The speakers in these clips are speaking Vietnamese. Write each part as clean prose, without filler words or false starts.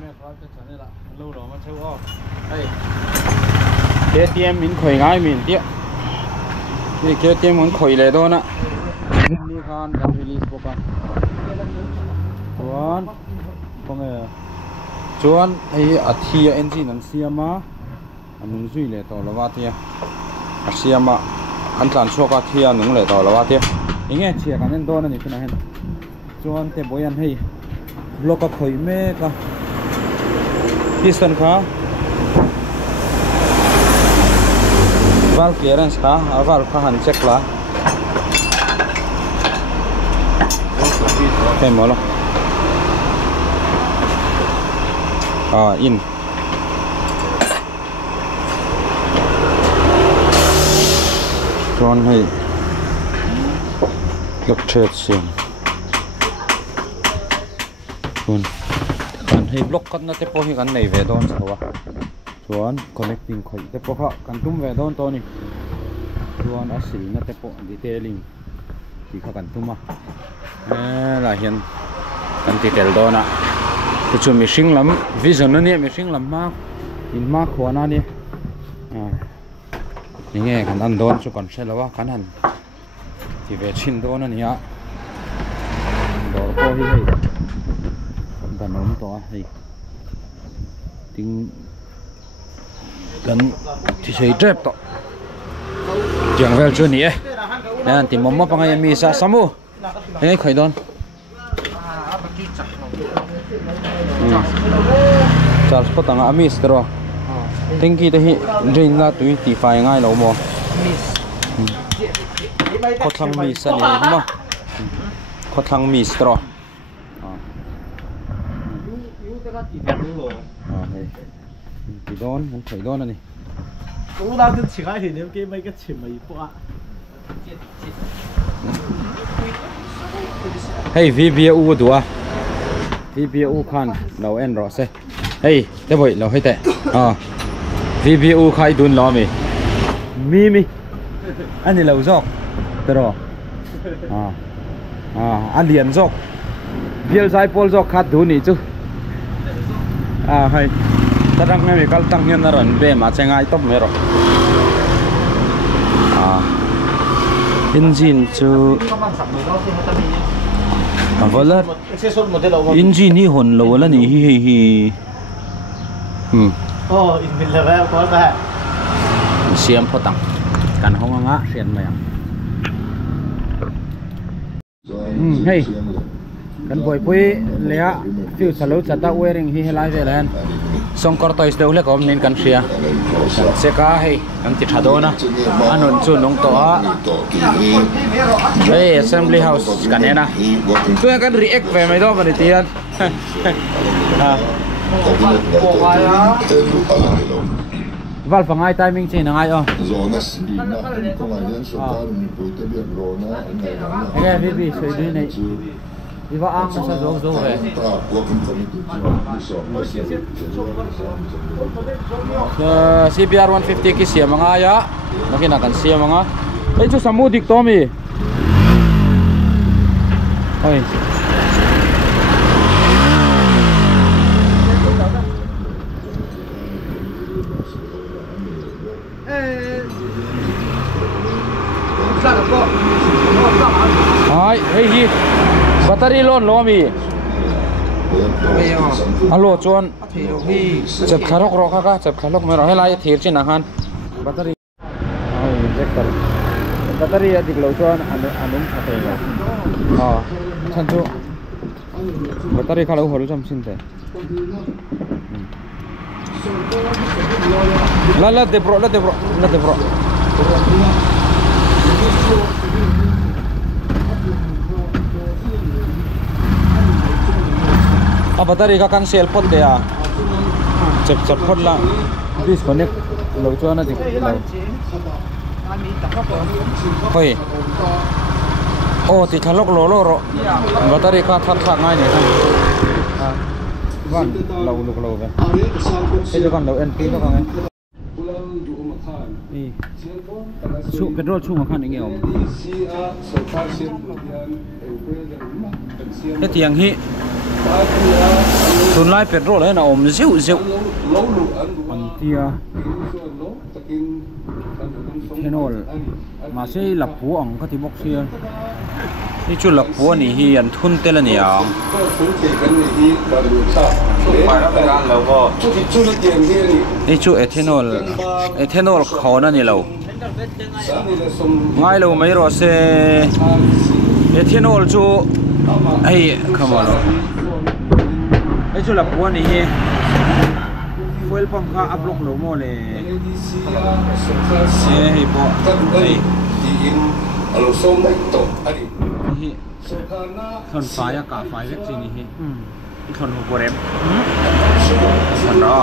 mẹ phát cho chắn này là lâu đó mà châu o đây cái tiêm mình khởi ngay mình tiệm thì cái tiêm mình khởi lại đó nè đi khan cần release bộ con chuan không nghe chuan ấy ở thia engine anh xem mà anh duy lại tàu là bao nhiêu ở xem mà anh làm cho cái thia nung lại tàu là bao nhiêu những nghe chia cái nên đó là như thế này chuan thế bôi anh hay block cái khởi mẹ cái piston kha valve clearance kha valve kha han check la cái mỏ lo in con hay lục trệt xiên con hay block cắt nó tiếp theo cái này về đón sao à chuan connecting khởi tiếp theo họ cần tum về đón to này chuan ở xí nó tiếp theo detailing thìเขาcần tum à là hiện cần detail đó nè thì chúng mình sinh lắm vision nó nè mình sinh lắm mà in mà khoa na điนี่ไงกันอันโดนชุกันใช่แล้วว่ากันหันที่เวชินโดนนั่นเนี่ยดอกโป้ให้กันน้ำตัวให้ทิ้งกันที่ใช้เจ็บต่ออย่างเวลช่วงนี้นั่นที่มั่วปังยังมีซะสมุยังไงเคยโดนจัดสปอตังอามิสตัวทิ้งกี่ตัวที่เรียนละตัวตีไฟง่ายเราโม่เขาทำมีสนี่มั้งเขาทำมีสตรอตีโดนมันถอยโดนนี่กูน่าจะชิคายเห็นเมื่อกี้ไม่ก็ชิมมาอีกพวกเฮ้ย VBU ตัว VBU คันเราเอ็นรอเซ่เฮ้ยเดี๋ยวไปเราให้แต่VBU ใครดุนล้อมีอันนี้เราจอกตลอดอันเดียนจอกเบียร์ใจพอลจอกขาดดุนนี่จูให้ตรังไม่มีการตั้งเงินนรนเบมาเชงไงต้มไม่หรอกอินจินจูวอลล์อินจินนี่หุ่นเราวอลล์นี่ฮีอินเป็นเลเวลก็ได้เสียมพอตังกันห้องงะเสียนไหมเฮ้ยกันป่วยปุ้ยเลี้ยฟิวสลุดจัตตาเวริงฮีเฮลัยเวลันส่งกอร์ตอยส์เดวเล็กอมนินกันเสียเสกาให้กันติดหัดโดนะอันนั้นจูนงตัวเฮ้ย assembly house กันเนี่ยนะตัวกัน react ไปไม่ได้ปฏิทินวัลฟังไอ้ timing ใช่ไหมไอ้ไงพี่ช่วยดูหน่อยดีว่าอ้างมันจะโจ้เลยCBR 150 กี่เสียมั้งอ่ะยะนักกินกันเสียมั้งอ่ะไอ้เจ้าสมุดิกตัวมีเฮ้ยเฮ้ยแบตเตอรี่ล้นล้อมีฮัลโหลจวนจับขาล็อกรอค่ะจับขาล็อกไม่รอให้ไล่เทียร์ชินอาหารแบตเตอรี่เจ็คกันแบตเตอรี่ดิกเราจวนอันนู้นทำเองฉันจูแบตเตอรี่เขาเราหัวรู้จำสิ้นแต่ละเดบรอbattery ka cancel pot de ya chep pot la disconnect lo chona dik lo hoi ti thalok lo ro battery ka thak ngai ne van lo ve e jo kan lo np to ka ngai chu petrol chu ma khan nge om cái tiếng hi tuần lai petrol ấy là ôm dịu dịu anh tia Ethanol mà sẽ lập phú ông có thể bốc xiaนี่ชุดหลักหัวนี่ฮีอันทุนเตลนี่อ่ะนี่ชุดเอทานอลเขานั่นนี่เราง่ายเราไม่รู้เสเอทานอลชุดไอ้ขโมยเราไอ้ชุดหลักหัวนี่ฮีฟูเอลปั๊มข้าอัพล็อกโลโม่เลยเฮ้ยพอไอ้ทนไฟอากาศไฟเล็กจริงนี่ทนหัวโปรเรมทนรอ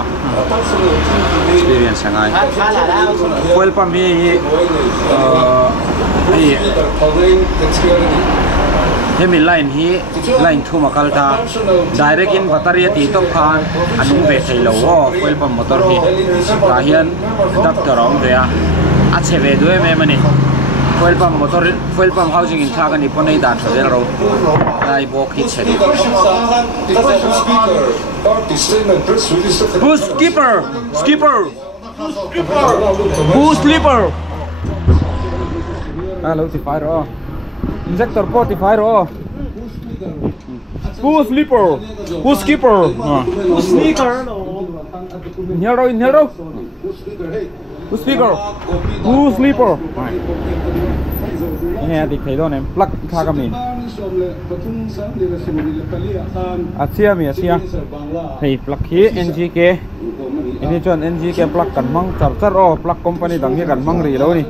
experience ยังไงฟูเอลปั๊มมีที่มีไลน์ทุ่มกัลตา direct in บัตรยตีตกพานอันนู้นเวทีเราว่าฟูเอลปั๊มมอเตอร์ฮีตาเฮียนดับตัวร้องเรียอัดเสวด้วยไหมมันนี่fuel pump motor fuel pump housing in thagan ni ponei dan thadel ro lai bok hi chheri boost skipper boost slipper hello ti fire ro injector po ti fire ro boost slipper boost skipper boost sneaker inhale ro boost speaker boost slipper nghe thì thấy đó này plug kha cầm nhìn Asia mi Asia hey plug hi NGK ini chon NGK plug kan mang charger oh plug company dang hi kan mang ri lo ni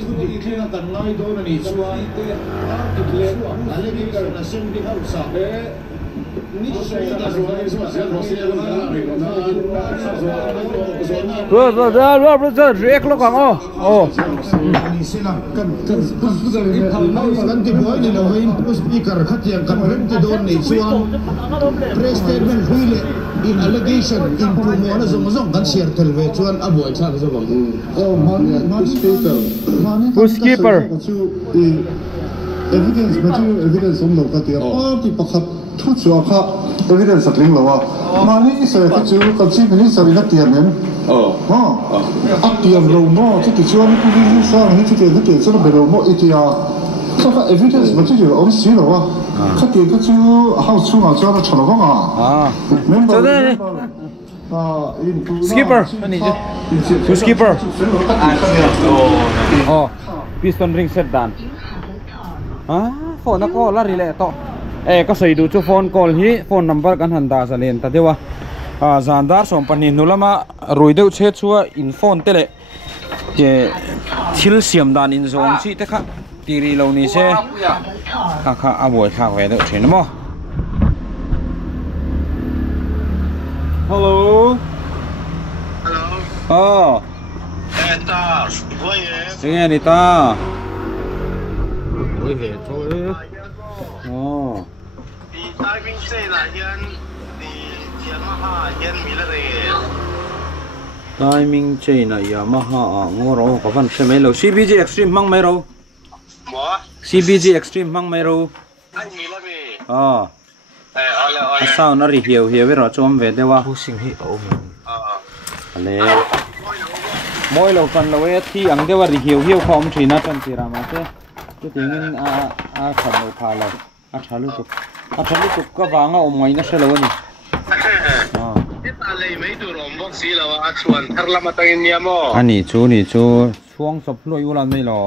rồi ek lo kang oh kan ti boy ni lo in speaker khat yang kan ren ti don ni chuan press statement huile in allegation in to mo na zong kan share tel ve chuan a boy cha zo bang oh man speaker who's keeper evidence material evidence om lo ka ti ti pakhat thu chua kha evidence sakling lo wa mani se ka chu kan chi ni sa ri na tiam nem tiam lo mo chu ti chuan ku ni sa ni chu te chu be lo mo itia so ka evidence material om si lo wa ka ti ka chu house chu ma chu na chalo ba member skipper ani chu skipper piston ring set dan phone ko la ri le toก็ใส่ดูจูโฟน call ฮีโฟน number กันหันดาสเลนแต่เดี๋ยวจานดาร์สมปันนินุละมารวยเดือดเช็ดชัวอินโฟนเตะเจทิลเสียมดานอินซองชีเตะค่ะตีรีเหล่านี้เช่ค่ะอาบวยค่ะแหวนเดือดเช่นมั้งฮัลโหลตาเป็นไงนี่ตาโอ้ยเวทโอ้ยtiming say là hiện thì Yamaha hiện mỹ là timing say là Yamaha ngô rồi có phần xem mấy lâu CBG Extreme mang mấy rồi CBG Extreme mang mấy rồi anh mỹ là mi sao nó hiểu với rõ cho em về đây wa mỗi lâu phần lâu ấy thì anh đây wa hiểu không chỉ na phần chỉ là mà thế cái tiếng phần lâu pha lâu trả lúc tục có vàng ở ngoài nó sẽ lâu nhỉ anh nhỉ chú chuông sập lôi u lan mấy lò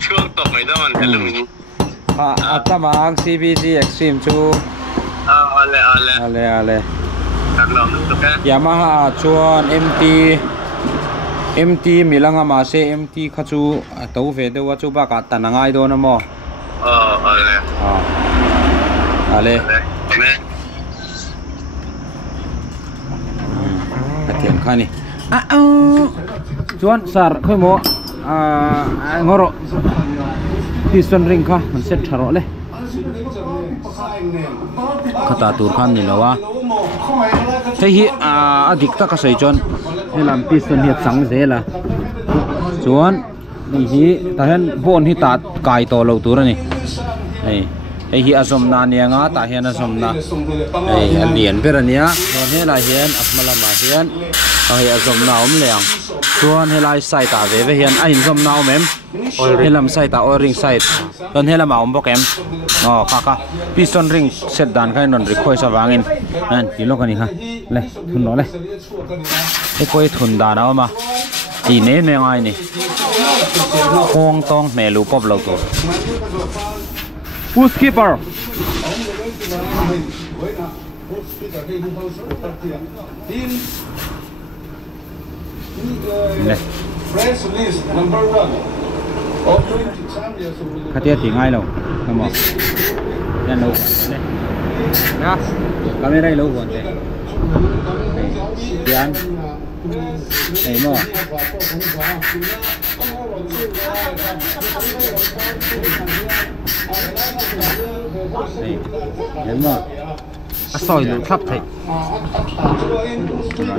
chuông tộc mấy đó mình ta mang CBG Extreme chú ale Yamaha chuan MT milang mà xe MT khá chú tấu về đâu chú ba cả tận ngay đó nó mò ale tiệm khai này chuan sar khơi mò ngoro piston ring kha mình set tharo le khata tur khan ni lawa thế hi adik ta ka sei chon he lam piston hiat sang zela chuan ni hi ta hen bon hi ta kai to lo tur ani ei hi azom na nianga ta hian azom na ei alien berania non hela hian asmalama hian hi azom na leng chuan helai sai ta ve hian a in zom na mem helam sai ta o-ring side don helam a bokem kaka piston ring set dan khai non rikhoi sa wangin an kilo kani ha le thun no le e koi thun da na ma ti ne me ngai ni khong tong me lu pop lo to who's keeper ne khatiya ti ngai lo kamo yan lo ne na camera lo bon te yan ei mo ei yan mo asoi lu thap thai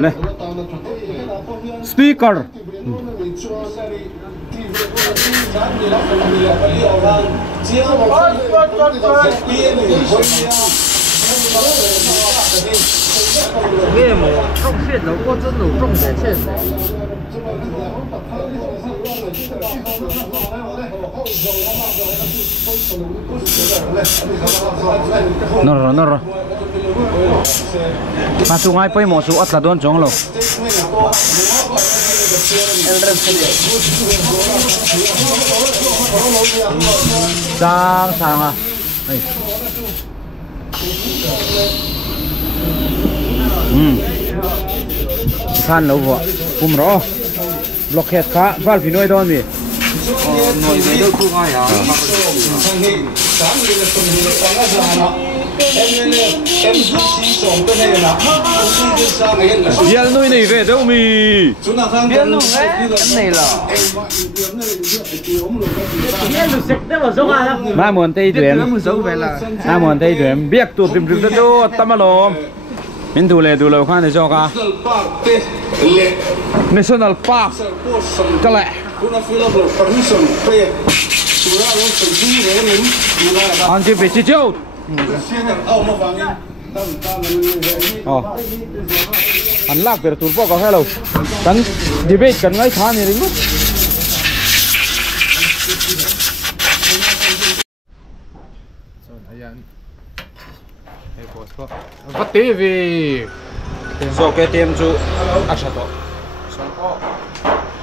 le speaker nghe mà trong线nó có rất nhiều trong cái线nor masuk ngai poi mo su atla don chong lo sang à đây khan lâu vợ cùng rõ blockhead khá val phi nuôi đón gì nuôi về đâu cũng ai à Biên nuôi này về đâu mi biên luôn đấy cái này là biên được sạch đấy mà giống ai đó ma muốn tây tuyển ma muốn tây tuyển biết tụt tìm được đâu tâm alo mình thu lệ khoan để cho cả National Park cho lại anh chỉ phải chi chiêu anh lạc về tụt bao có hello cần debate cần ngay thán này đúng vắt tí vì so cái tiêm chú à sao đó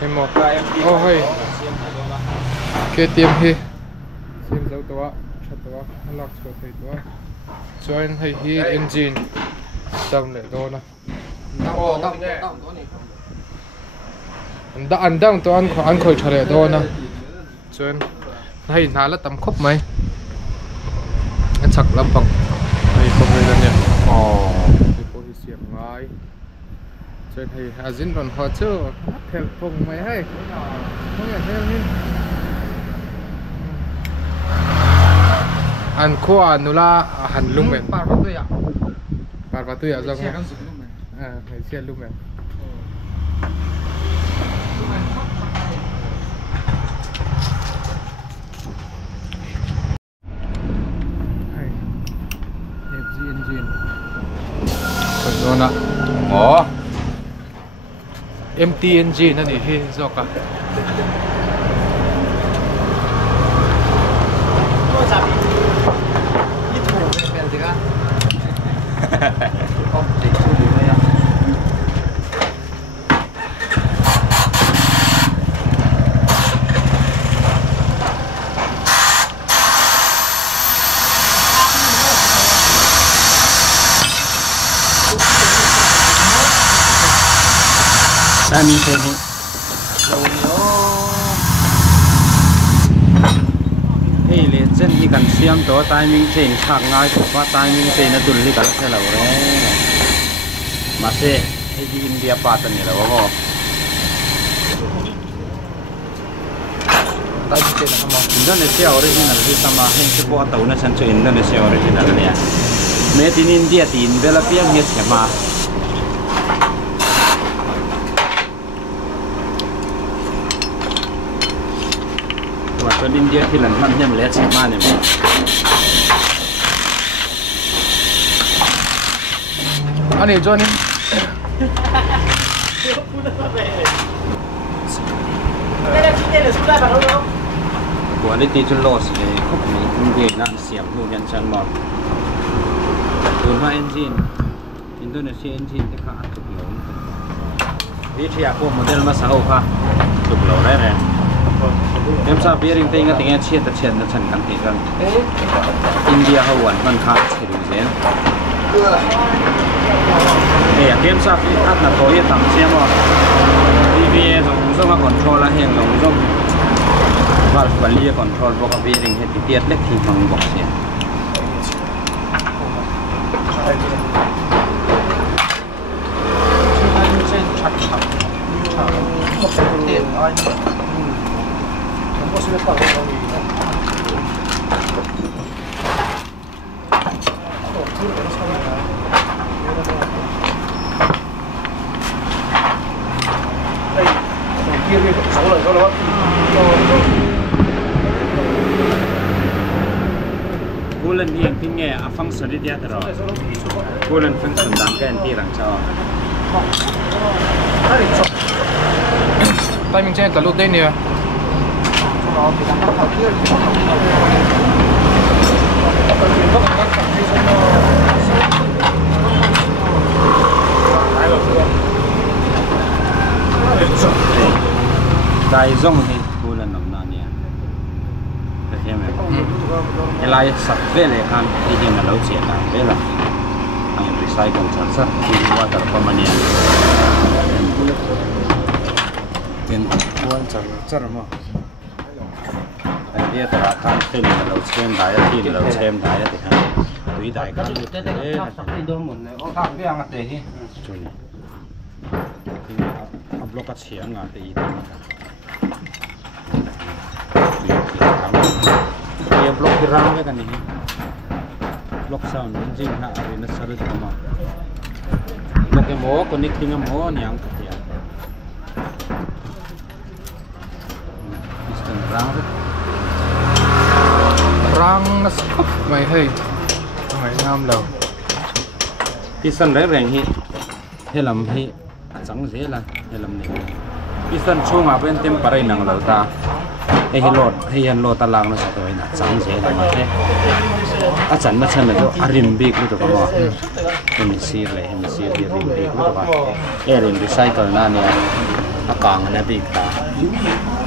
em một hay cái tiêm hi tiêm dấu toa chặt toa lock cho thấy toa join hay hi engine xong để đó nè anh đang to anh khởi trở lại đó nè join hay nã là tầm khóc mấy anh chắc lắm bằng hay không người dân nhỉ thì cô đi xiềng ngay join hay azin còn họ chưa theo cùng mấy hay không nhận theo đi anh khoa nula hành lung men par vào tôi à dòng à phải xe lung men rồi nè empty engine nó để hi do cả timing chain hey le chen hi kan siam to timing chain khak ngai ko pa timing chain na dul li kal se lo re ma se hey di India pa ta ni lo go timing chain hama Indonesia original hi sama hen se po ta una san chu Indonesia original ni ya made in India tin bela piang he sema India thì lần năm nhầm lẽ chỉ ma này mà anh này cho nên quality to loss này khúc này cũng về nạn xiêm luôn nhân chân mọt tuần hoa engine Indonesia engine thì khá chụp lỗ vì thì aku model mà sao ha chụp lỗ đấy này em sao bearing tay nghe tiếng chia thật chuyện là chân cắn thì gần India hậu vẫn vẫn khá thì đúng thế để em sao thì ắt là tối tầm xem mà DVA dùng mà control là hiện dùng và value control box bearing hết thì tiết lệch thì bằng box này Bulan yang tinggi, function dia terus. Bulan function dan kan tirang cawak. timing change là lúc đây nè Dai zong thì bulan năm nay nè. Được chưa mẹ? Cái lai sạch về lại kan thì hiện là lâu chuyện là về là anh recycle sản xuất thì qua tập qua mà nè. Tiền quan trọng rất là mà. Anh biết là kan thì là lâu xem đại thì là lâu xem đại thì hay. Tùy đại cái đấy. Block cái xiềng à thì dia block dirang kan ini block sound engine na arena saru sama block yang mau connecting yang mau ni angkat ya piston rang nó sắp mày hay mày nam đâu piston rất rèn hi làm hi chẳng dễ là hi làm này piston chung à bên tem parai nang lau ta hay hiện lột ta lang nó sao vậy nè chẳng dễ là thế à chẳng mà chân là cho arim big luôn rồi mà em xí lại em xí đi arim big luôn rồi arim recycle na nè à càng nó big ta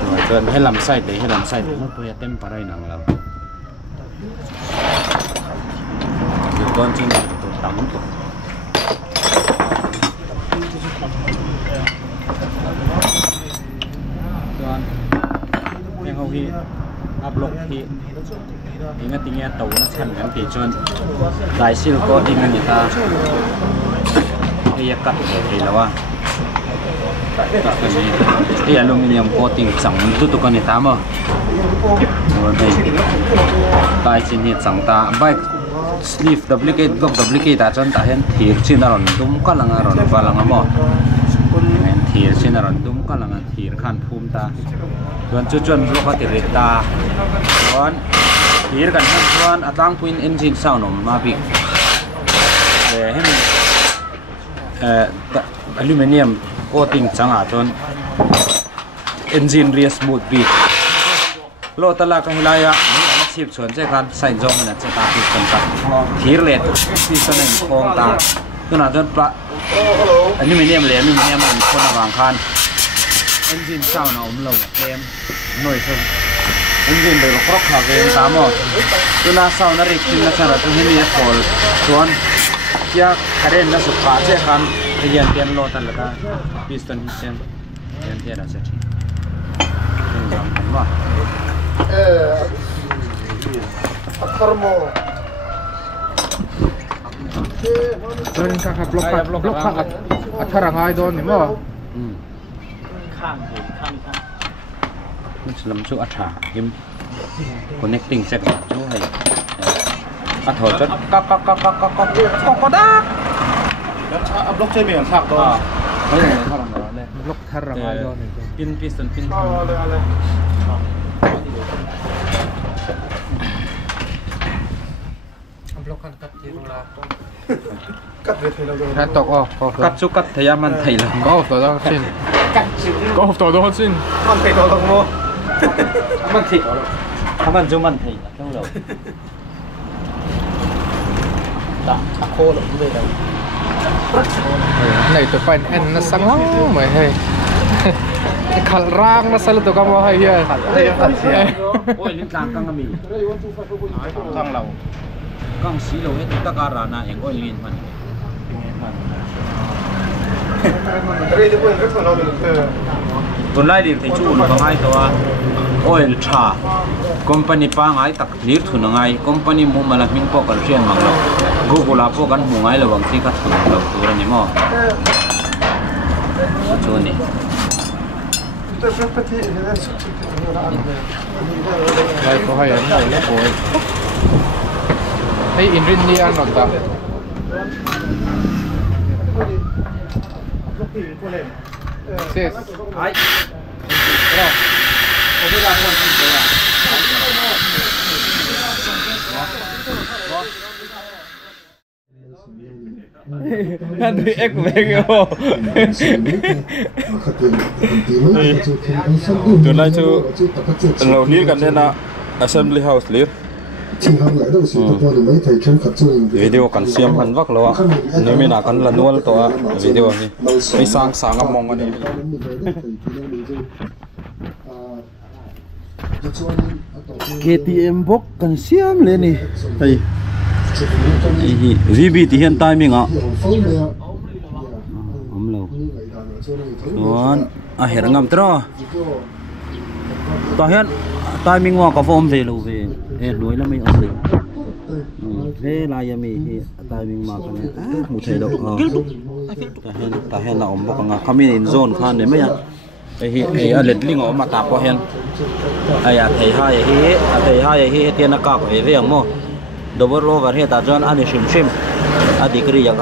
rồi cho hay làm sai để nó tôi tem parai nang lau được con chim tôi tắm tôi yang hau hi upload hi ingat tingnya tàu nó chăn kan ti chon dai sil ko ingat ni ta ya kat ke lawa ini aluminium coating chẳng tu kan ni ta ma rồi đây dai chin hi chẳng ta bike sleeve duplicate ta chon ta hen thir chin ron dum ka langa ron ba langa mo thir chin ron dum ka langa thir khan phum ta chuan block ati reta chuan hir kan han chuan atang puin engine sound om ma big hem aluminium coating changa chuan engine ria smooth beat lo tala ka hilaya ni chip chuan che kan sai jong na che ta piston ta hir le piston en khong ta tuna chuan aluminium an khona wang khan engine sound om lo em noi sơn engine đều có khá về tám rồi tôi là sau nó rekin nó sẽ là tôi hình như phổi tuần kia cái đèn nó sụp phá chết khăn thì hiện tiền lo tan là ta piston xem hiện tiền là sẽ chỉ nhưng giảm hẳn mà cho nên các block khác thằng ai đó nhỉ mà mình làm chỗ acha im connecting sẽ có chỗ hay à thổi cho có đá block chơi biển sạc rồi block thằng ai đó pin piston pin block khăn cắt gì không là Cắt về thì đâu rồi. khăn tộc cắt số cắt thấy mình thấy là có hộp tỏi đó xin có hộp tỏi đó xin Con thấy đó không mua. mình thì mình cho mình thấy trong đầu Đã khô rồi cũng về đâu. này tụi phải ăn nó sáng lắm mày hay khăn rang nó sao tụi con hay here ôi lên lang căng mì Thằng lầu. căng xí đâu hết tất cả ra na em ôi lên mình Đây thì quên rất là lâu rồi. tuần lai đi thấy chú nó ngayตัวoil cha company pa ngai tak clear thu na ngai company mu mala min po kal rian mang lo google apo kan mu ngai lo wang ti ka thu lo tu ra ni mo chu ni đây có hay ăn này nó bồi hay in rin đi ăn được Yes. ai rồi o bây giờ con đi rồi anh đi ek về kìa từ nay chú lâu liệtกันเนี่ยนะ assembly house liệt video kan siam kan vak lo ni mina kan la nual to video ni mi sang sang among ani KTM box kan siam le ni thầy VB thì hiện tại mình ạ lâu luôn à hiện ngầm trò tao hiện tại mình ngoa có phom về lâu về đuổi là mình ở đây thế là giờ mình tại mình mà cái một thể độ ta hiện là ông bác ngà coming in zone khan đấy mấy ạ ai ở lết linh ở mà tạp qua hiện ai thấy hai tiền nó cọc về ông mò double over hết ta John anh sim adik riyak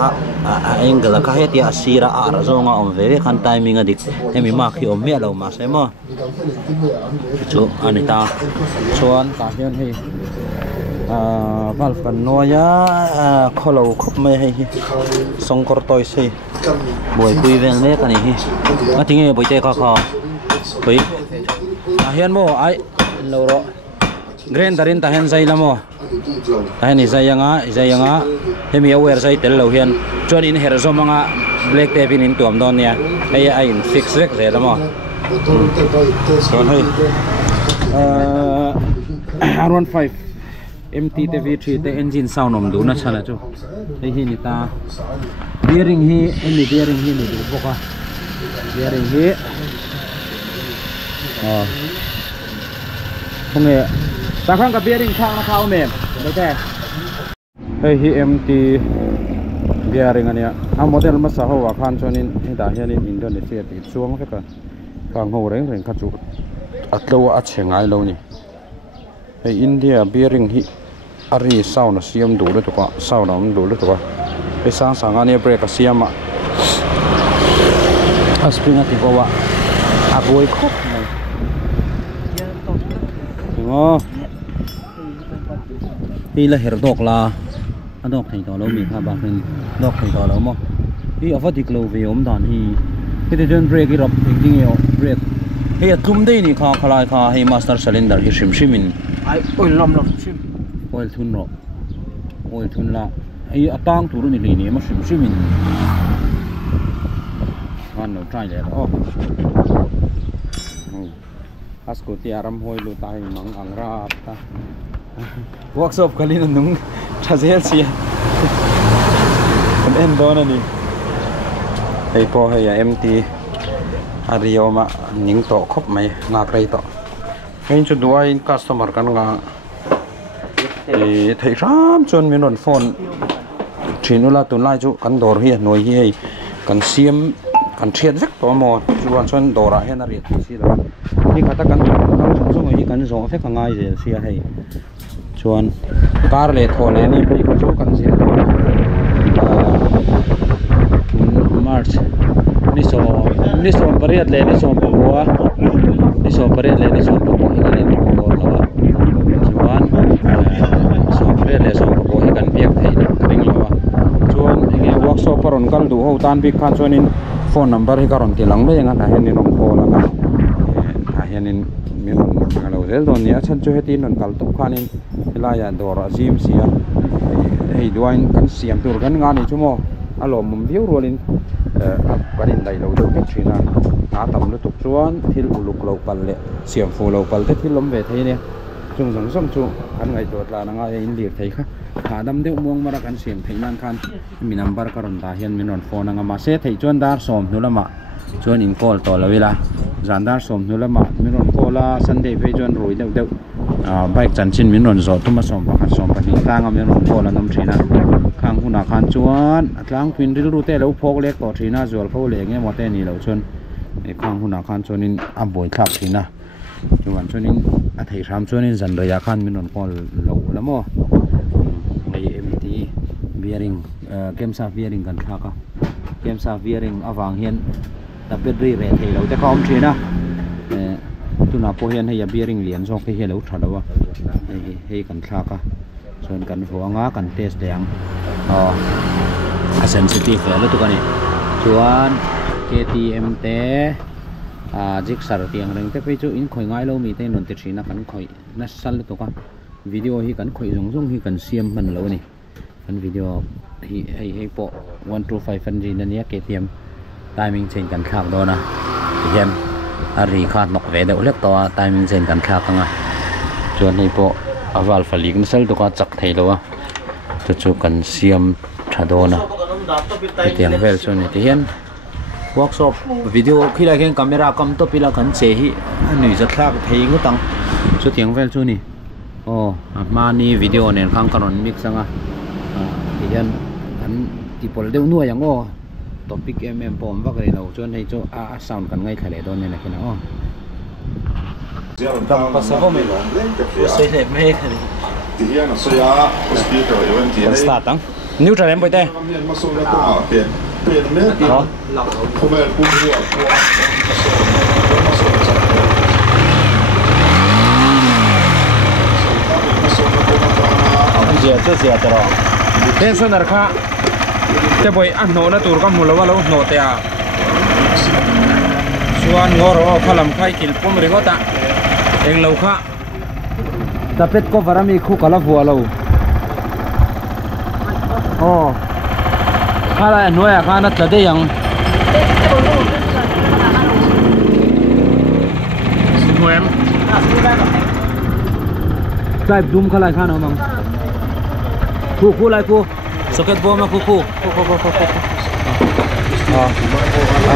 angle ka het ya sira ara zonga om ve kan timing adik emi ma khi om me lo ma se mo chu anita chuan ka hian hi valve kan noya kholo khop me hi songkor toy sei boi pui vel me kan hi atinge boi te ka kha boi hian mo ai lo ro green darin ta hen zai lamo ai ni zayanga hemi aware zai tel lo hian chuan in her zomanga black tape in tuam don nia ai in fix rek ze lamo chuan hei R15 MT-TV3 te engine sound om du na chala chu hei hi ni ta bearing hi ni du boka bearing hi không nghe ta khang ka bearing khang na khao mem đấy thế hey hi MT bearing ania a model ma sa ho wa khan chonin hita hian in Indonesia ti chuang fe ka kang ho reng reng kha chu atlo a chengai lo ni hey India bearing hi ari sound na siam du le to ka sound am du le to ka pe sang sang ania brake a siam a aspring ati ko wa a boy khop mai ngo đi là hết độc là anh độc thành tỏ lâu mình hai bạn mình độc thành tỏ lâu mà đi ở phát thì lâu về ốm đàn thì cái trên brake cái rập thì nhiều brake cái túm đây này khá lại khá hay master cylinder cái sim mình ai oil lom sim oil thun là ai tang turu này mà sim mình anh nó try lại đó asko ti aram hoi lu tai mang angra ta workshop kali na nung chazel sia kan en don ani ei po he ya MT arioma ning to khop mai nga krei to hin chu duai customer kan nga e thei ram chon min phone thinula tun lai chu kan dor hi noi hi kan siam kan thiat vek to mo chuan chon dora hen ari si laนี่เขาตะกันส่งๆกันส่งเฟกง่ายเสียให้ชวนการเลทโทเลยนี่พี่เขาช่วยกันเสียมาร์ชนี่ส่งประเทศเลยนี่ส่งปะกัวนี่ส่งประเทศเลยนี่ส่งปะกัวให้กันนี่ปะกัวแล้วชวนส่งประเทศเลยส่งปะกัวให้กันเปียกไทย kal du ho tan bik khan chuanin phone number hi karon ti lang le nga ta hian in rom call anga ta hian in min ron alo zel don ni a chan chu hetin non kal tok khanin hilaya dor azim sia hei duain kan siam tur kan nga ni chumo alom mum viu rolin parin dai lo do ke china a tam lu tuk chuan thil uluk lo pal le siam fu lo pal te thil lom ve thei ne chung jong som chu kan ngai dot la na nga in lir thei kha kha dam deuh muang mara kan siam thei nan khan mi number karon da hian min on phone anga ma se thei chuan dar som nulama chuan in call to lawila zandar som nulama min on call la sunday pe chuan roi deuh deuh bike chan chin min on zo tuma som pakhat som pani tanga min on call anom thina khang huna khan chuan atlang pin ril ru te lo phok lek to thina zual kho le nge mote ni lo chuan e khang huna khan chuanin a boi thlak thina chuan chuanin a thei ram chuanin zan reya khan min on call lo lamo ngai mt bearing kemsa bearing kan thaka kemsa bearing awang hian ta battery re thei lo te khom thina tuna po hian hei bearing lian zong ke helo thalawa hei kan thaka chuan kan huanga kan test dang a sensitive le tu kani chuan KTM te jixar tiang reng te pe chu in khoi ngai lo mi te non te thina kan khoi na sal to ka video hi kan khoi zong zong hi kan siam man lo ni kan video hi hei po 125 fan ji na nia KTM timing chain kan khak do na hian a ri khat nok ve de ulek to timing chain kan khak anga chuan hei po aval falik na sal to ka chak thei lo a chu kan siam thadona tiang vel chu ni ti hian workshop video khila khen camera kam to pila kan che hi anui za thlak thei ngutang chu tiang vel chu ni mani video nen khang karon mix anga ti hian kan ti pol deu nu yang topic pom wa kai lo chuan hei chu a sound kan ngai thale don ne na kina dam pasavo me lo sei le me khani ti hian a soya speaker event ti kan start tang neutral em boite ma so na ta pen me ti khomer pu hu je che taro tensioner kha te boy a no na tur kam mulo walo no te a suan ngoro khalam khai kil pum ri gota eng lo kha tapet ko varami khu kala vualo khala noya khana tlade yang simuem type dum khala khana mang khu lai khu socket bom ma khu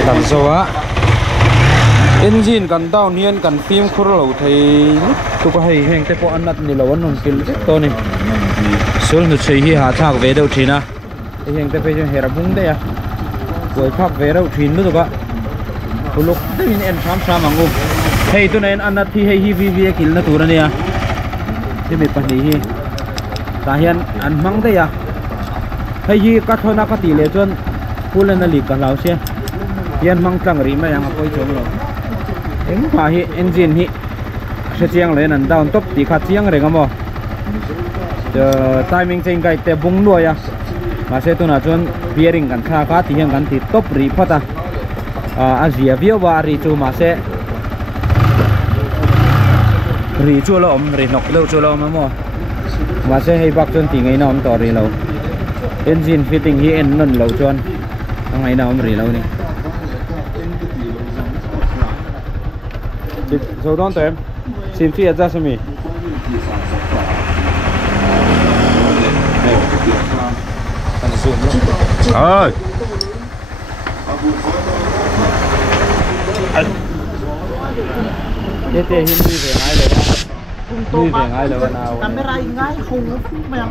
kan zoa engine kan down hian kan film khur lo thei tu ko hei heng te po anat ni lo an kil to ni sul nu chei hi ha thak ve deuh thina heng te pe jo hera bung de ya koi thak ve deuh thin nu to ba uluk de in en sam angu hei tu nen anat thi hei hi vi kil na tur ania ti me pani hi ta hian an mang de ya hei hi ka thona ka ti le chon pulen ali ka lau se hian mang tlang ri ma yang koi chom lo eng pa hi engine hi se chiang le nan down top ti kha chiang re ngamo the timing chain kai te bung lo ya ma se tu na chon bearing kan kha ka ti hian kan ti top ri phata a zia via wa ri chu ma se ri chu lo om ri nok lo chu lo ma mo ma se hei bak chon ti ngai na om to ri lo engine fitting hi en non lo chon ngai na om ri lo ni so don tem sim fi adjust me kan zoom lo ơi thế hin đi về ngay rồi đi về ngay rồi nào camera ngay không mà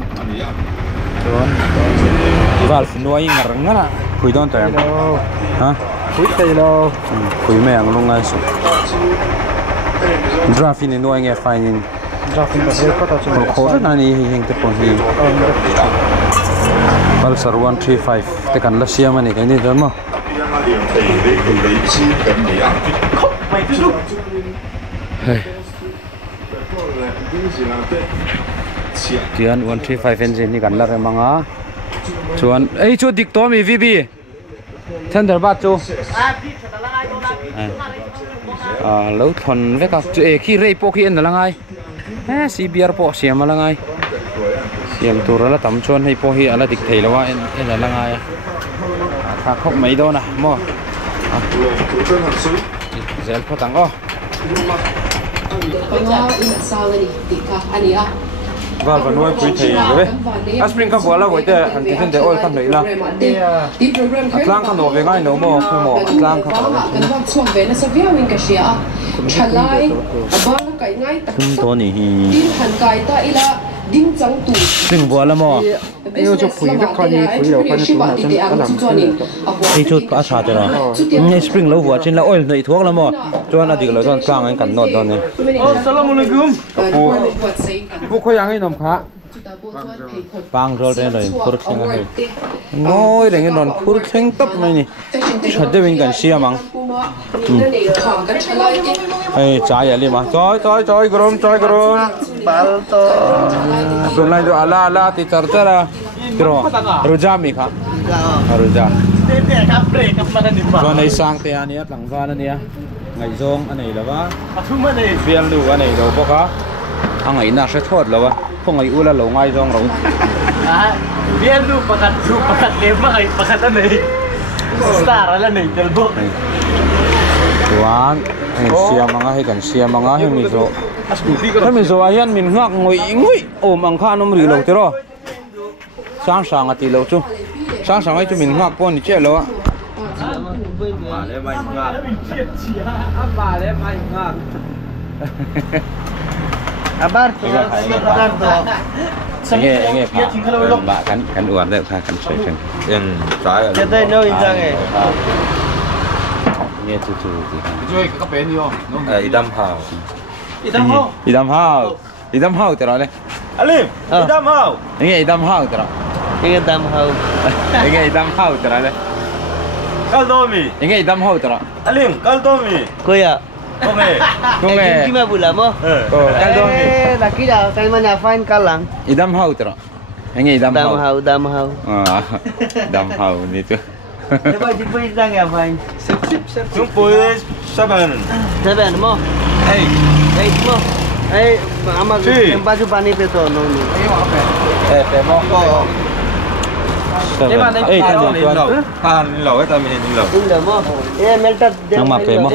Tuan, valve nuai ngarang ngana, kui don tem, ha? Kui telo, kui me ang lungai su. Drafin ni nuai nge fine in. Drafin ba he kota chu. Ko na ni hing te pon hi. Pulsar 135 te kan la siam ani kai ni don mo. Hey. Chuan 135 engine ni kan la re manga chuan ei chu dik to mi VB tender bat chu lâu thon với các chuyện khi rây po khi anh là ngay CBR po xiêm là ngay xiêm tu rồi là tắm chuan hay po hi là địch thầy là wa anh là ngay khá không mấy đâu nè mua dễ po tăng ô và nuôi quý thầy rồi đấy aspirin các vợ là vậy thế anh thấy thế ôi khăn đấy là lang khăn đồ về ngay nấu mò khơi mò lang khăn đồ này từng vợ là mò yêu cho phủi với con gì phủi đầu con gì cũng đi chút có sao cho nó ngay spring lâu vợ trên là ôi này thuốc là mò cho nó đi là cho lang anh cần nốt đó này Assalamualaikum phụ khơi ăn cái nồng khá bang rồi đây rồi phur khen ngay ngồi để cái đòn phur khen tấp này nè thật đấy mình cần xia măng ấy trái vậy mà trái grom tuần này cho ala thì chở ra kiro ruja mi kha ruja tuần này sang te anh ấy lăng van anh ấy ngày zong anh ấy là ba biên lu anh ấy đâu có cả anh ấy na sẽ thoát là ba không ngày u là lâu ngày zong rồi biên lu pakat lem mai pakat anh ấy star là này tel bo tuan siam manga hay kan siam manga hay mizo hay mizo ayan min ngak ngoi om ang khan om ri lo te ro sang ati lo chu sang ai chu min ngak pon ni che lo ba le mai ngak abar nghe bà cắn uốn đấy pha cắn sợi chân em trái ở đây nơi ra nghe nghe chú gì chơi cái bé đi không idam hao thế rồi Alim idam hao nghe idam hao thế rồi idam hao nghe idam hao thế rồi kaldomi nghe idam hao thế rồi Alim kaldomi kuya Kome gimana pula mo kaldomi laki dah kay mana fine kalang idam hao thế rồi nghe idam hao idam hao idam hao ni tu Coba jumpa Izang ya, Fine. Sip. Jumpa Saban mo. Hey mo. Hey, ama tempat tu pani pe to no ni. Pe mo ko. Tahan lâu cái ta mình in lâu. In mo. Melta. Nang ma pe mo.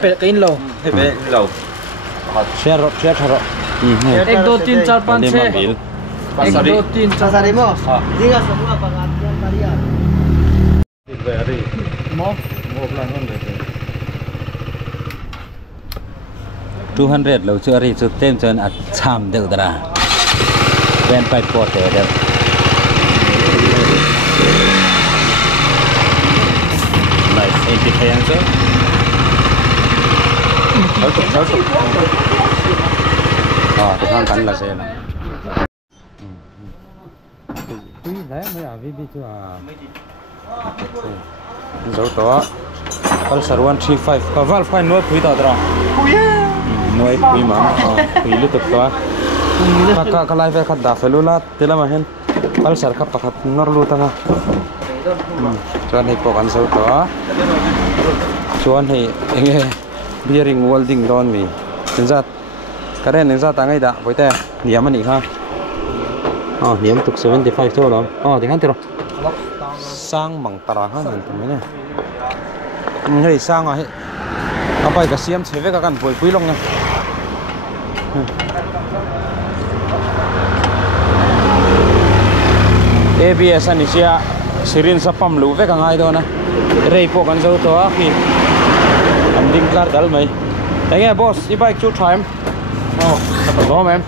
cái in lâu Pe lâu. Share. 1 2 3 4 5 6 1 2 3 4 Pasari mo. Jika semua pengertian kalian. mo plan hơn rồi 200 lâu chưa ri chút tem chân at cham đều ra ven phải po te được nice 80 answer thì con cắn là xe này đấy mới à vi chưa dấu to Pulsar 135 ka valve fine nuôi phui ta ra nuôi phui mà phui lu tuk to ka lai ve khat da felula telama hen Pulsar ka pakhat nor lu ta chuan hei pok an dấu to chuan hei enge bearing welding don mi tinzat karen tinzat angai da boite niam ani kha niam tuk 75 to lo dinghan tiro sang bằng tara ha nên tụi mình nè hay sang à apa cái xiêm chế với các con phơi quý long nè ABS anh xia sirin sapam lu với các ai đó nè rei po kan dâu to khi anh đinh clar dal mày thấy nghe boss đi bike chút time tập gió em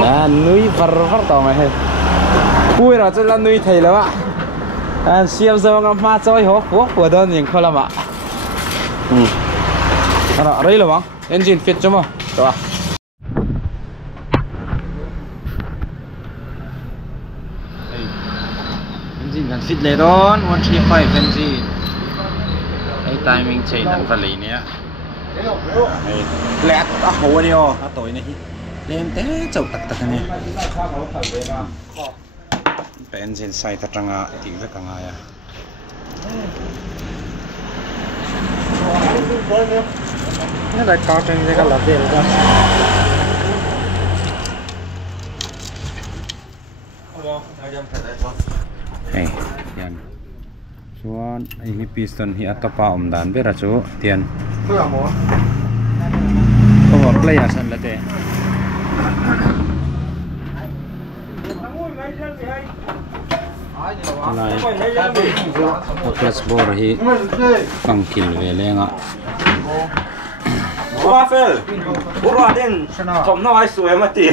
là núi var to mày hay cùi rồi cho là núi thầyแล้วอะsiêu dâu ngắm ma chơi hố quốc của đơn những khó làm ạ đây là băng engine fit cho mà đó engine kan fit le don 135 engine ai timing chain dan fa lấy nè lẹt hồ đi ô tối này lên té chậu tắc nè engine sai thật rằng thì rất càng ai Nó lại có trên cái lợp tiền ra. Hey, yan. Chuan hi piston hi atapa dan bera chu tian. Ko play asan late. Lai plus bor hi pangkil velenga. Ba fel. Ura din. Tom no ai suai mati.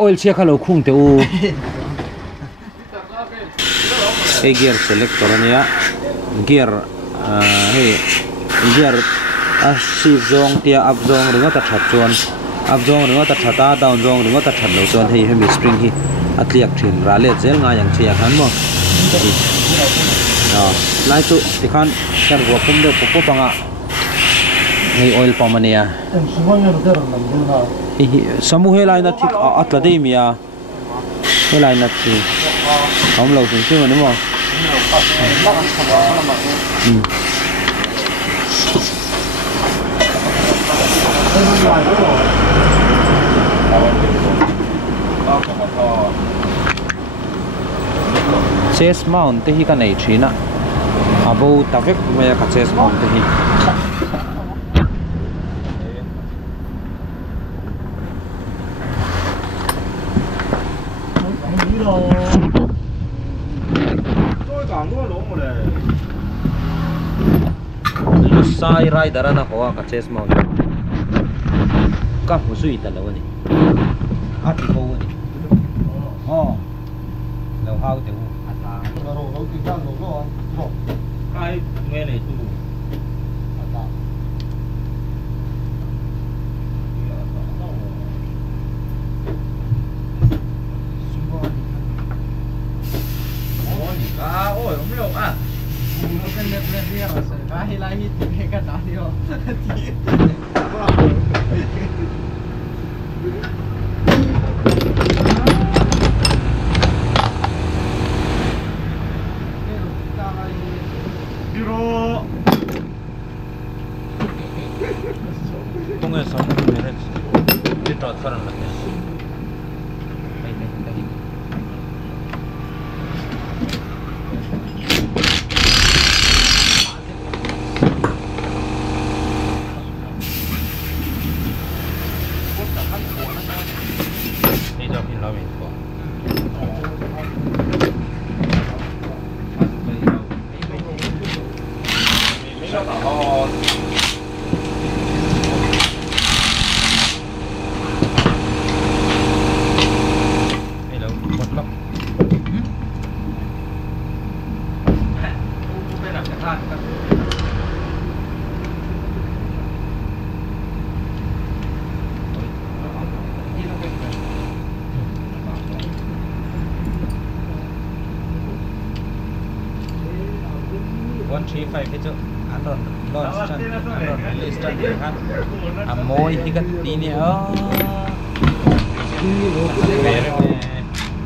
Oil check halo khung te u. Gear selector ania. Gear gear shift zong tia up zong ringa ta that chuan up zong ringa ta thata down zong ringa ta that lo chuan hei hemi spring hi atliak thin ra le zel nga yang thia khan mo lai chu tikhan kar go pum de popo panga hei oil pump ania samu he lai na thik atla de mia he lai na thi hom lo sin chu ni mo chest mount te hi ka nei thina abo tavek maya ka chest mount te hi sai rider ana ko ka chest mount ka husui ta lo ni ati ko ni lo hau te u ata lo ti dan lo kai me ne tu ata ôi không được à cái lên lên đi rồi phải hay lại hit cái cái đó đi rồi tunggu sama beres di transfer lagi itu andon launch andon release kan amoy hikat ini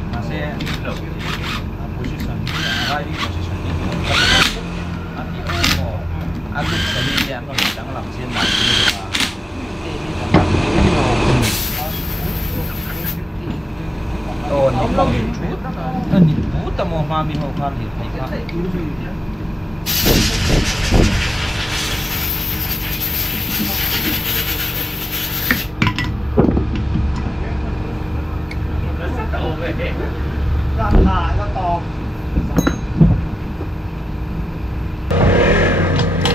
masih position right position nanti aku tadi yang sedang langsung oh ni puta mau mami mau kali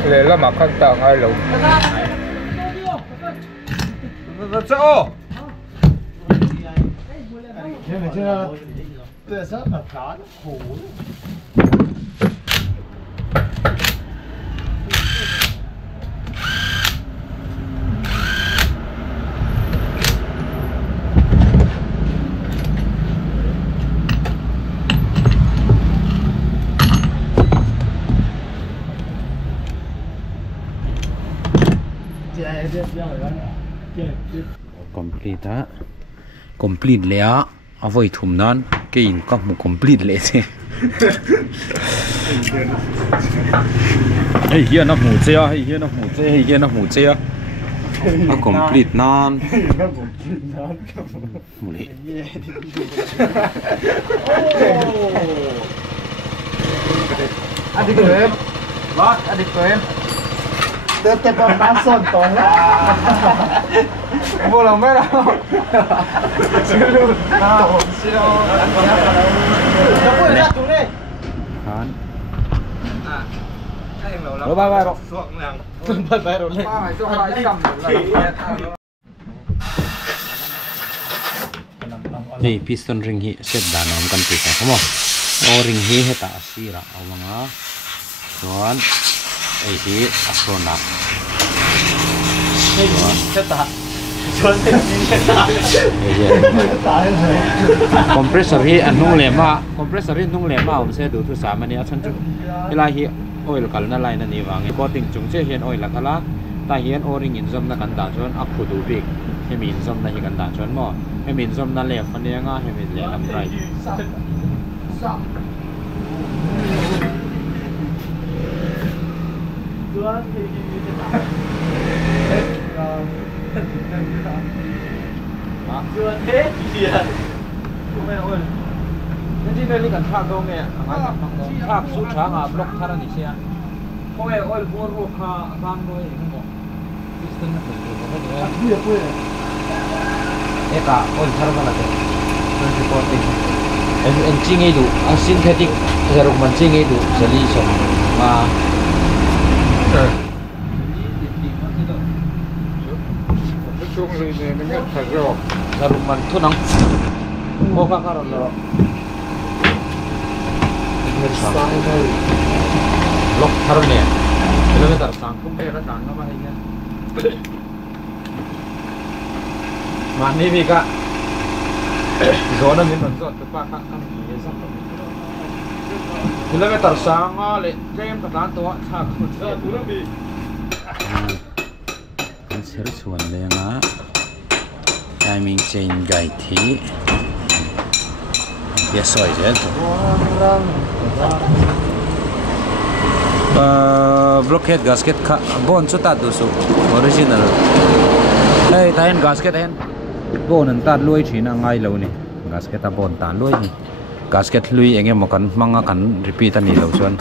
để là mặc khăn tàng ai lủng sao complete le a avoi thum nan cái in có một complete lệ thế hey here nó mù chơi hey here nó mù chơi hey here nó mù chơi nó complete non mù lệ adik em bác adik em Tetep pasón tolong. bolong merah silu silu kan rồi bye rồi Bye rồi lên. Hey, piston ring hi set dan om kan kita kamu o ring hi heta asira awanga tuan hi asrona Seta. compressor hi anung lema om se du thu sa mani achan chu ila hi oil kal na line ani wangi coating chung che hian oil kala ta hian o ring in zom na kan da chon a phudu bik hemin zom na hi kan da chon mo hemin zom na left ani anga hemin le lam right Nanti dari kan thak dong ya, thak su thang a block thara ni sia. Kau oil bor ro kha bang doi ko. Piston na ko ko ya. eka oil thara bala te 2014 en chingi du a synthetic zaruk man chingi du solution ma Chung ri ne ngan thak ro. zaruk man thunang ko ka karon lo lock thara ne kilometer sang kum pe ra sang ma hai ya mani bi ka zona min non zot pa ka kan ni sa kilometer sang le kem ka tan to tha khu tu ra bi kan ser chuan le nga timing chain gai thi ya soi je blockhead gasket ka bon chu ta du su original hey tahen gasket hen bon an tat loi thina ngai lo ni gasket a bon ta loi ni gasket lui enge mo kan manga kan repeat ani lo chuan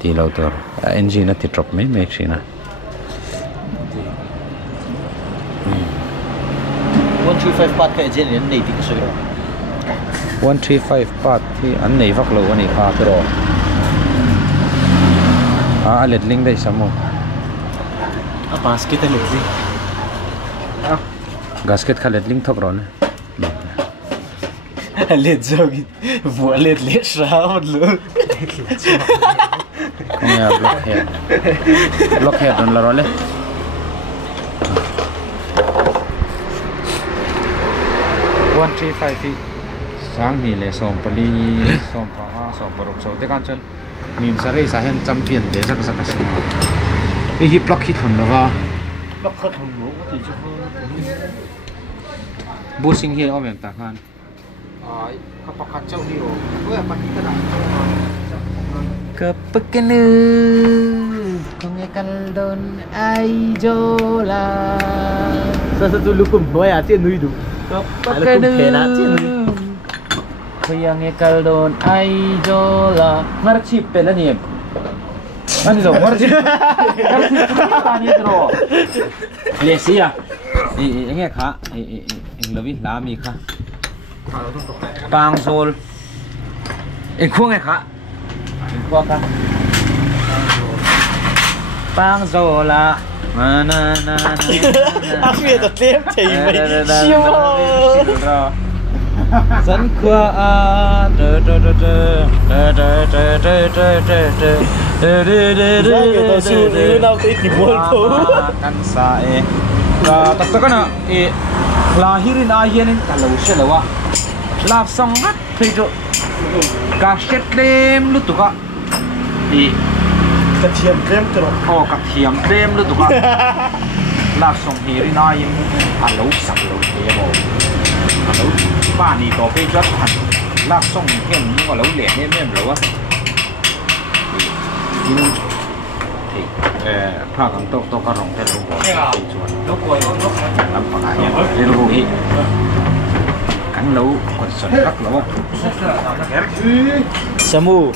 ti lo tor engine a ti drop me make sina 135 part ka engine nei tik so 135 part thi an nei vak lo ani kha pero a let link dai samo a basket le zi gasket kha let link thok ron le jogi vo le shroud lo kong ya blockhead don la role 135 feet sang ni le som pali som pa som parok so te kan chen mim sare sa hen champion de sak sak sak e hi block hit hon lawa block khat hon lo ti chu bu sing hi om ta khan Ai kapakat chau ni ro. Oi apa kita dah. kepekenu kongekal don aijola sa dulu kum boy ati nui du kepekenu kongekal don aijola ngarchip pelani ani lo ngarchip ani tro lesia enge kha englawi lami kha pang sol khuang kha khuang kha pang zola na na na aku ya tem thei mai siêu dẫn qua đơ đơ đơ đơ đơ đơ đơ đơ đơ kan sai ka tak tak na e la hirin a hianin kalau selawa laf song hat theijo ka shetlem lutuka e ka thiam krem tro o ka thiam krem lutuka laf song hirin a yin alo sak lo te bo alo pani to pe jat han lạp xong khen nhưng mà lâu lẻ nên em lâu á thì pha càng tốt tốt càng rộng thêm lâu bò lâu bò làm phần này thì lâu bò cắn lâu còn sợi rất lâu Samu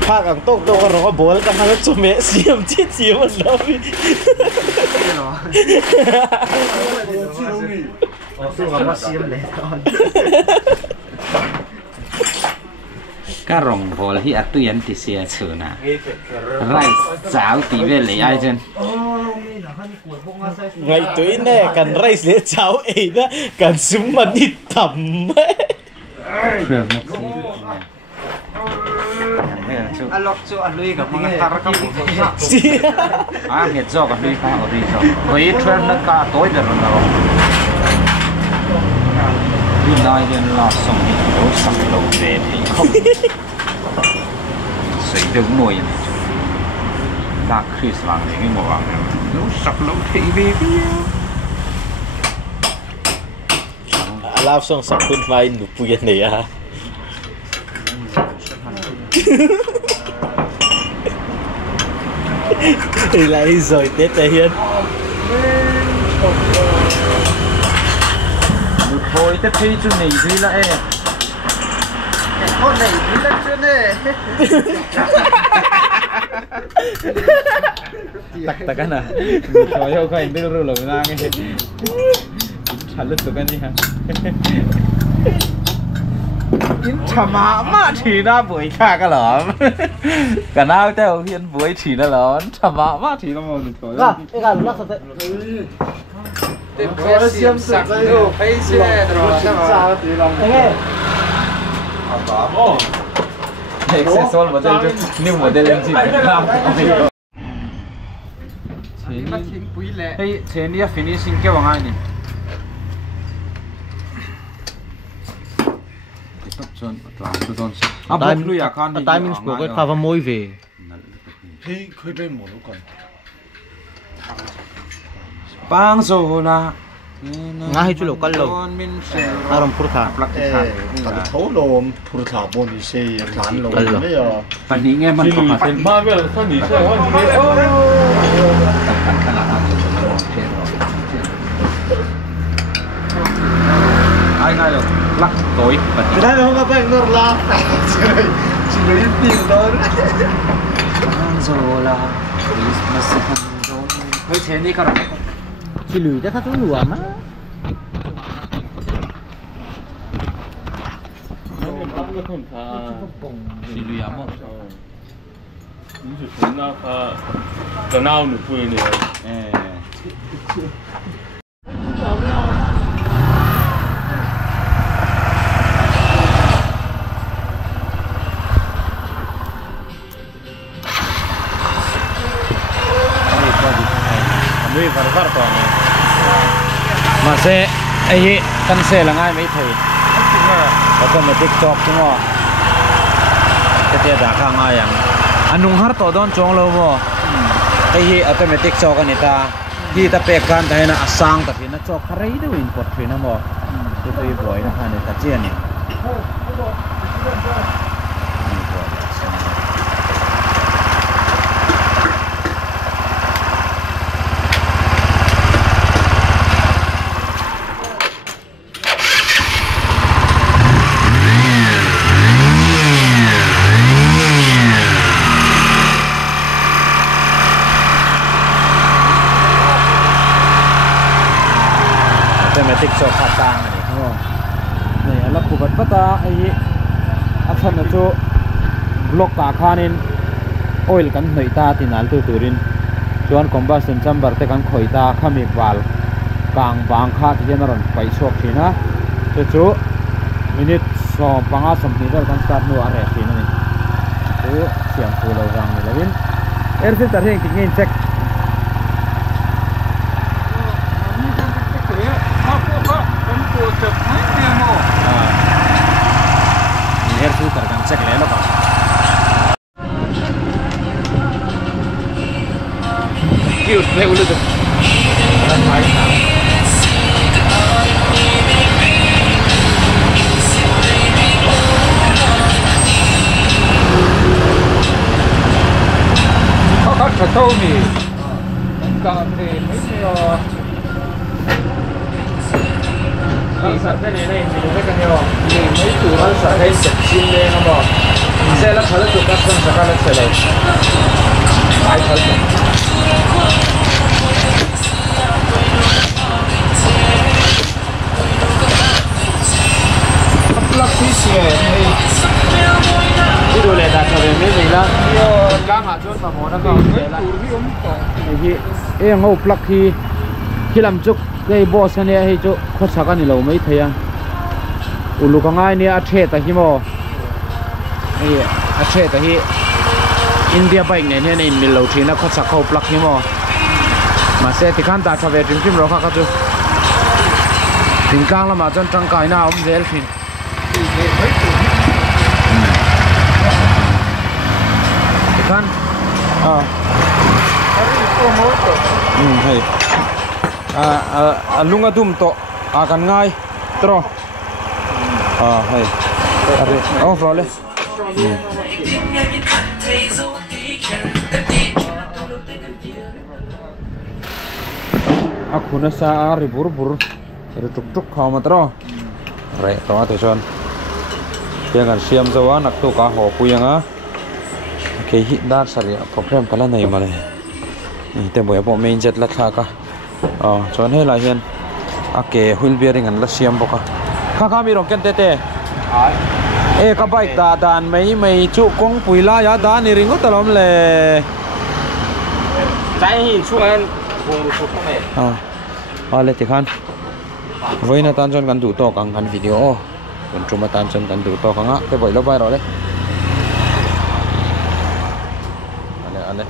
phác ang tok tok ro bol ka hang chume siam chi chi man lo bi cá rồng bò là hi atu yan ti sia chu na rai cháo tí về lấy ai chân ngai tui ne kan rice le chao e da kan sum man ni tam được anh lọc cho anh lui gặp mọi người các bạn hiện do gặp lui pha ở đây rồi với trend nó cả tối được rồi đi nói đến là sống thì đấu sắm lâu về thì không xây đứng mùi này đã Chris vàng thì cái mùa vàng đấu sắm lâu thì về Alap song sakun main lupu yan ne ya lại rồi Tết tại Hiên thôi Tết phi chú này đi lại con này đi lên trên này tak kan ah saya kau yang dulu loh nang ini salut tu kan ni ha in chama ma thì na buổi khác cái lắm cả nào theo hiền buổi thì nó lớn chama ma thì nó màu được rồi à cái gà nó sạch Để phải xiêm sạc đồ phải xe rồi đó nghe accessoire model new model em gì hey trên đi finishing cái bằng ai nè tập chọn làm từ từ à bốc lui à con đi timing của cái cover môi về Hey, khơi trên một lúc còn. bang rồi là ngay chỗ local lo aram purtha Còn thấu lồm, phụ thảo bồn đi xe, phán lồm đấy à. phầnนี้ngheมันก็มาเป็นมาเวลท่านนี้ใช่ว่าai ngay rồi lắc tối bật Cái này không có phải ngược là chỉ có ít tiền thôi. rồi là Christmas rồi hơi thế đi con chỉ lười cho thắt lùa mà chỉ lười ấm không nuôi vào phát còn mà xe ấy căn xe là ngay mấy thầy có con mà tiktok đúng không cái tia đã khang ai yang anung har to don chong lo mo ấy automatic chok anh ta đi ta pe kan ta na asang ta na chok kharai do import thoi na mo tôi boy na han ta chen ni automatic chok khatang ani ho nei ala kubat pata ai athan na chu block ka khanin oil kan hnoi ta tinal tu turin chuan combustion chamber te kan khoi ta khami wal kang bang kha ti general pai chok thina chu minute so panga som ni dal kan start nu are thina ni tu siam pu lo rang ni lawin air filter heng ti ngin check air filter kan check le lo ka cute play ulu tu thật thâu mì cả thì mấy nhiều cái này này mình thấy cái nhiều mình mấy chủ nó sẽ thấy sạch xin lên nó bỏ xe là thật được các con sẽ các nó sẽ lấy ai thật lắc phí xe này đi đồ này đặt về mấy mình lắm cá mà chốt mà món nó còn hi e ngo plak hi hilam chuk cái boss này hi chu khot saka ni lo mai thaya ulu ka ngai ni a the ta hi mo ai a the ta hi India bike này nên in mil lo thina khot saka ho plak hi mo mà xe thì kan ta thave trim trim ro kha ka chu tin kang la ma chan tang kai na om zel thin kan hay lunga dum to akan ngai tro hay are oh role akuna sa ari bur bur ru tuk tuk khaw ma tro re to te chon yang an siam zawa nak to ka ho puyanga ke hi dar sari program kala nei male ni te boy bo main jet la tha ka chon he la hian ake wheel bearing an la siam boka kha mi rong ken te te e ka bike da dan mai chu kong puila ya da ni ringo talom le trái hình xuống vùng sụp này le ti khan voina tan chon kan du to kang kan video kon chuma tan chon kan du to kanga te boy lo bai ro le ale